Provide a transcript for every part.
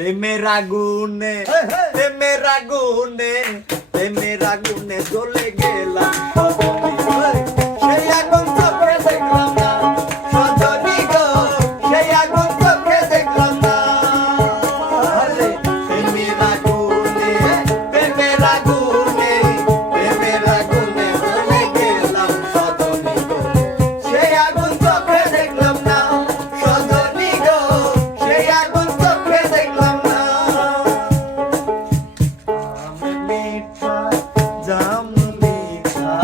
প্রেমের আগুনে প্রেমের আগুনে প্রেমের আগুনে জ্বলে গেলাম সজনী সেই আগুন চোখে দেখলাম না সজনী গো সেই আগুন চোখে দেখলাম না প্রেমের আগুনে প্রেমের আগুনে প্রেমের আগুনে জ্বলে গেলাম সজনী গো সেই আগুন চোখে দেখলাম না সজনী গো সেই আগুন চোখে দেখলাম না আম মিঠা জাম মিঠা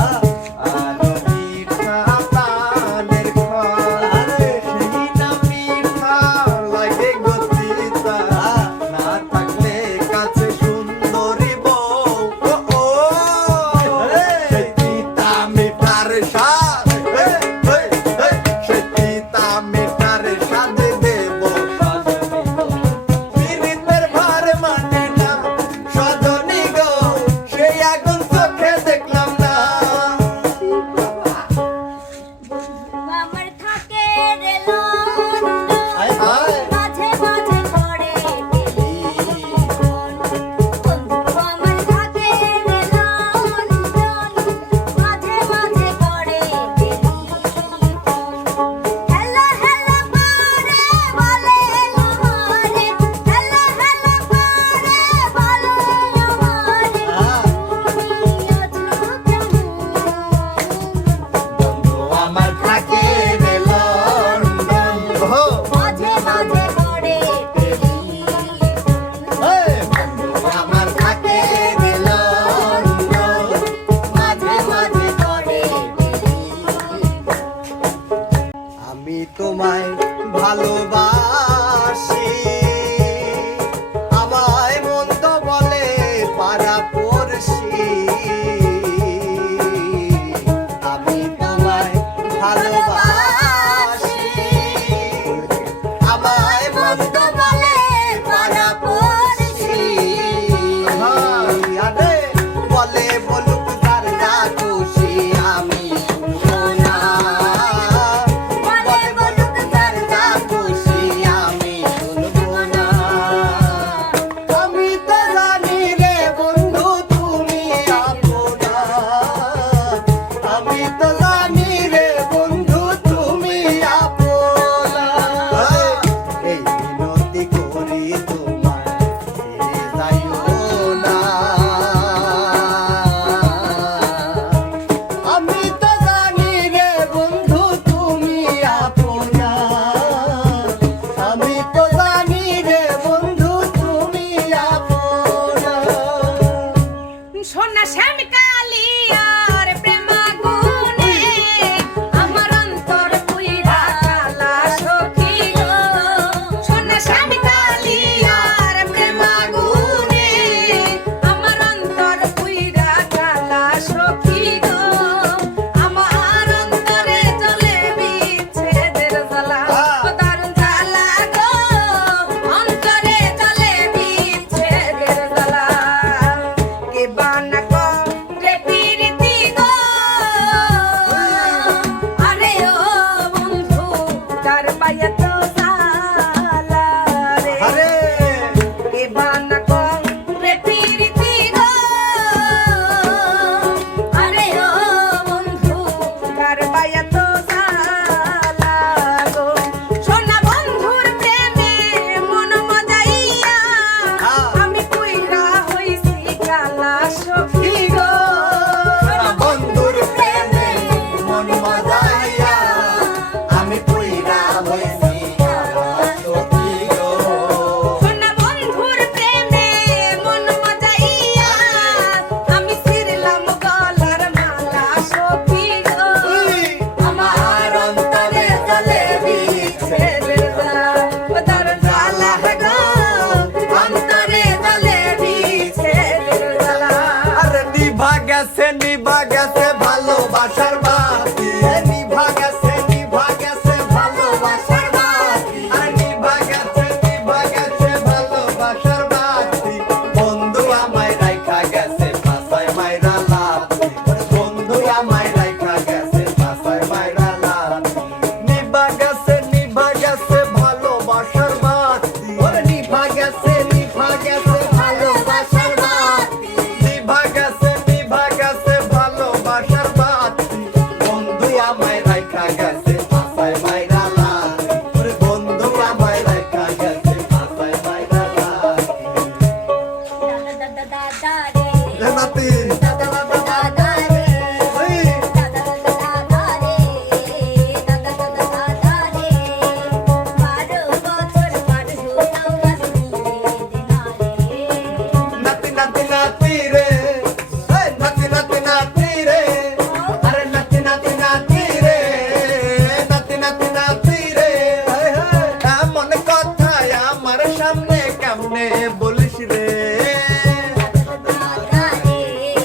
কেমনে বলিস রে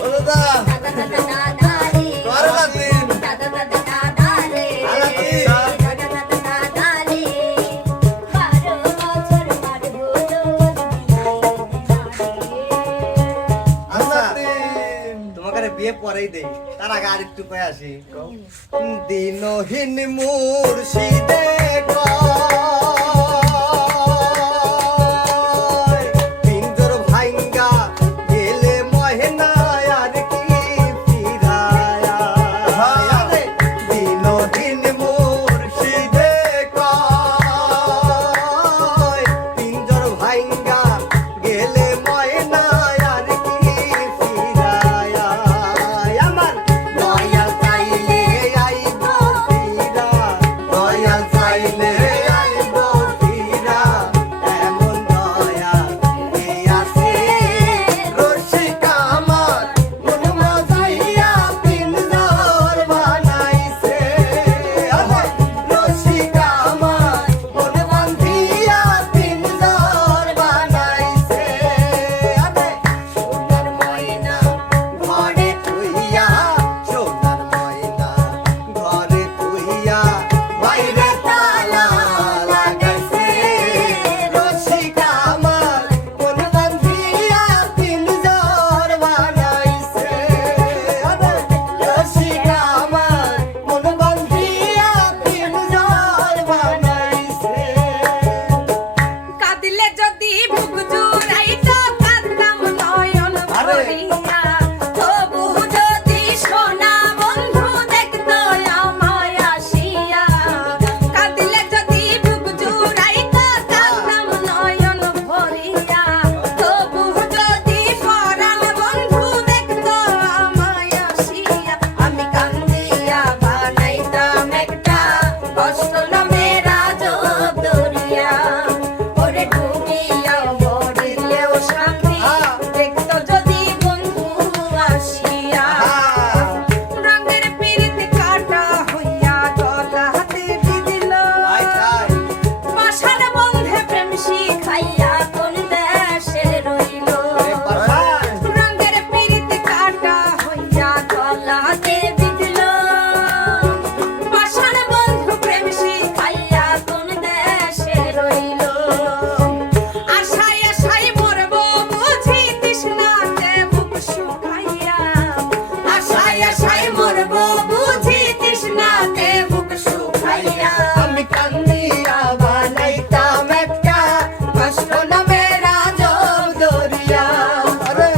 ও দাদা করে দিন তোমাকে বিয়ে পরেই দেই তার আগে আরেকটু কয়ে আসি দিনহীন মুর্শিদে পিঞ্জর ভাঙ্গা গেলে মহেনা আর কি ফিরায়া দিনহীন মুর্শিদে পিঞ্জর ভাঙ্গা গেলে মহেনা আর কি ফিরায়া আমার দয়া চাইলে আইব ফিরা দয়া চাইলে আইব ফিরা এমন দয়া কে আছে রসিক আমার মন মাঝিয়া পিঞ্জর বানাইছে আমার রসিক আমার মন বান্ধিয়া পিঞ্জর বানাইছে আরে সোনার ময়না ঘরে তুইয়া সোনার ময়না ঘরে তুইয়া বাইরে তালা লাগাইছে রসিক আমার মন বান্ধিয়া পিঞ্জর বানাইছে আরে রসিক আমার মন বান্ধিয়া পিঞ্জর বানাইছে কাঁদিলে যদি বুক জুড়াইতো কাঁদতাম নয়ন ভরিয়া তবু যদি সোনা বন্ধু দেখতো আমায় আসিয়া কাঁদিলে যদি বুক জুড়াইতো কাঁদতাম নয়ন ভরিয়া তবু যদি পরাণ বন্ধু দেখতো আমায় আসিয়া আমি কান্দিয়া বানাইতাম একটা কষ্ট নামের আজব দরিয়া ওরে ডুবিয়া মরিলেও শান্তি দেখতো যদি বন্ধু আসিয়া রঙের পিরিত কাটা হইয়া গলা হাতে দিল পাষাণ বন্ধে প্রেম শিখাইয়া কোন দেশে রইল রঙের পিরিত কাটা হইয়া গলা হাতে দিল পাষাণ বন্ধু প্রেম শিখাইয়া কোন দেশে রইল আশায় আশায় মরবো বুঝি তৃষ্ণাতে বুক শুকাইয়া আশায় আশায় মরবো বুঝি তৃষ্ণাতে বুক শুকাইয়া আমি কান্দিয়া বানাইতাম একটা কষ্ট নামের আজব দরিয়া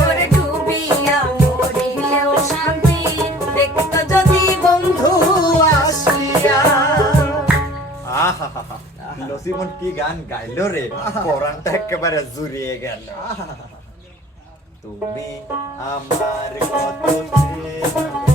ওরে ডুবিয়া মরিলেও শান্তি দেখতো যদি বন্ধু আসিয়া আহাহাহা, লসিমন কি গান গাইলো রে পরানটা একেবারে জুড়িয়ে গেল তুমি আমার কত